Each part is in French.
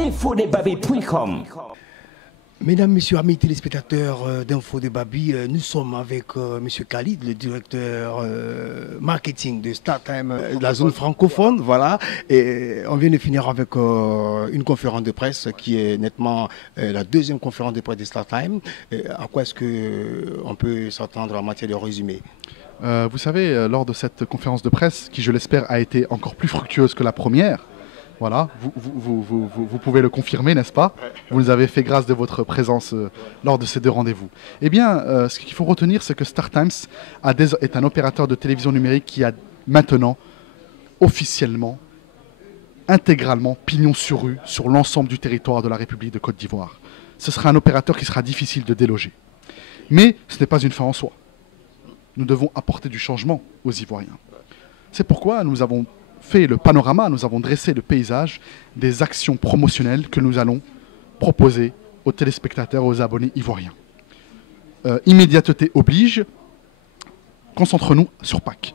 infodesbabi.com. Mesdames, Messieurs, amis téléspectateurs d'Info de Babi, nous sommes avec M. Khalid, le directeur marketing de StarTime, de la zone francophone, voilà. Et on vient de finir avec une conférence de presse qui est nettement la deuxième conférence de presse de StarTime. À quoi est-ce qu'on peut s'attendre en matière de résumé? Vous savez, lors de cette conférence de presse, qui je l'espère a été encore plus fructueuse que la première, voilà, vous pouvez le confirmer, n'est-ce pas? Vous nous avez fait grâce de votre présence lors de ces deux rendez-vous. Eh bien, ce qu'il faut retenir, c'est que StarTimes est un opérateur de télévision numérique qui a maintenant, officiellement, intégralement, pignon sur rue, sur l'ensemble du territoire de la République de Côte d'Ivoire. Ce sera un opérateur qui sera difficile de déloger. Mais ce n'est pas une fin en soi. Nous devons apporter du changement aux Ivoiriens. C'est pourquoi nous avons fait le panorama, nous avons dressé le paysage des actions promotionnelles que nous allons proposer aux téléspectateurs, aux abonnés ivoiriens. Immédiateté oblige, concentrons-nous sur Pâques.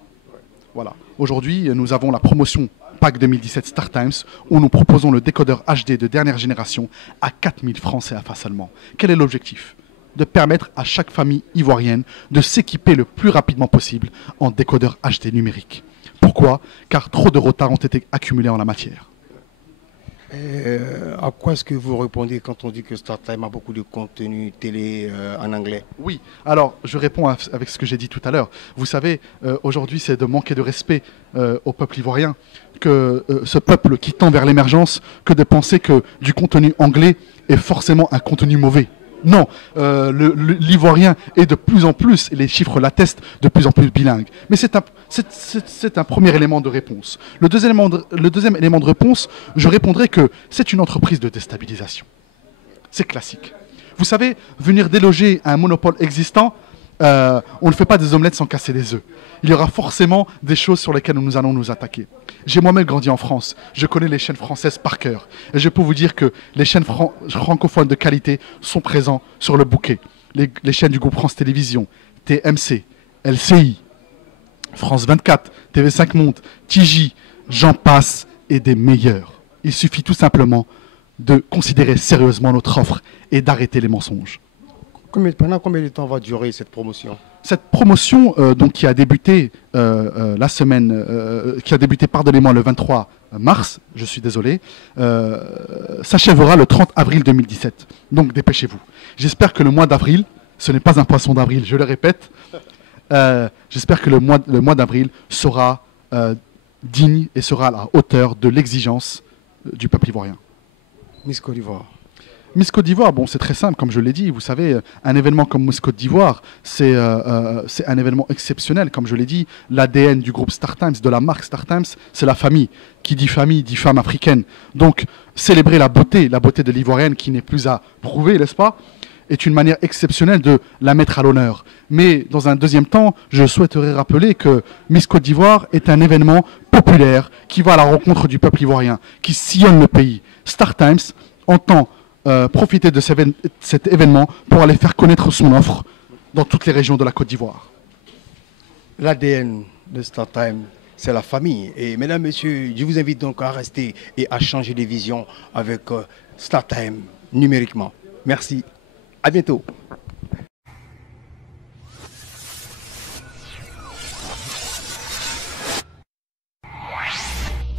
Voilà. Aujourd'hui, nous avons la promotion Pâques 2017 StarTimes où nous proposons le décodeur HD de dernière génération à 4000 francs CFA seulement. Quel est l'objectif? De permettre à chaque famille ivoirienne de s'équiper le plus rapidement possible en décodeur HD numérique. Pourquoi? Car trop de retards ont été accumulés en la matière. À quoi est-ce que vous répondez quand on dit que StarTime a beaucoup de contenu télé en anglais? Oui, alors je réponds avec ce que j'ai dit tout à l'heure. Vous savez, aujourd'hui c'est de manquer de respect au peuple ivoirien, que ce peuple qui tend vers l'émergence, que de penser que du contenu anglais est forcément un contenu mauvais. Non, l'Ivoirien est de plus en plus, et les chiffres l'attestent, de plus en plus bilingue. Mais c'est un premier élément de réponse. Le deuxième élément de réponse, je répondrai que c'est une entreprise de déstabilisation. C'est classique. Vous savez, venir déloger un monopole existant, on ne fait pas des omelettes sans casser les œufs. Il y aura forcément des choses sur lesquelles nous allons nous attaquer. J'ai moi-même grandi en France, je connais les chaînes françaises par cœur. Et je peux vous dire que les chaînes francophones de qualité sont présentes sur le bouquet. Les chaînes du groupe France Télévisions, TMC, LCI, France 24, TV5 Monde, TJ, j'en passe et des meilleurs. Il suffit tout simplement de considérer sérieusement notre offre et d'arrêter les mensonges. Pendant combien de temps va durer cette promotion? Cette promotion donc, qui a débuté la semaine, qui a débuté, pardonnez-moi, le 23 mars, je suis désolé, s'achèvera le 30 avril 2017. Donc dépêchez-vous. J'espère que le mois d'avril, ce n'est pas un poisson d'avril, je le répète, j'espère que le mois d'avril sera digne et sera à la hauteur de l'exigence du peuple ivoirien. Miss Côte d'Ivoire. Miss Côte d'Ivoire, bon, c'est très simple, comme je l'ai dit. Vous savez, un événement comme Miss Côte d'Ivoire, c'est un événement exceptionnel. Comme je l'ai dit, l'ADN du groupe StarTimes, de la marque StarTimes, c'est la famille. Qui dit famille, dit femme africaine. Donc, célébrer la beauté de l'Ivoirienne, qui n'est plus à prouver, n'est-ce pas, est une manière exceptionnelle de la mettre à l'honneur. Mais, dans un deuxième temps, je souhaiterais rappeler que Miss Côte d'Ivoire est un événement populaire qui va à la rencontre du peuple ivoirien, qui sillonne le pays. StarTimes entend profiter de cet événement pour aller faire connaître son offre dans toutes les régions de la Côte d'Ivoire. L'ADN de StarTime, c'est la famille. Et mesdames, messieurs, je vous invite donc à rester et à changer de vision avec StarTime numériquement. Merci. À bientôt.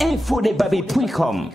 infodesbabi.com.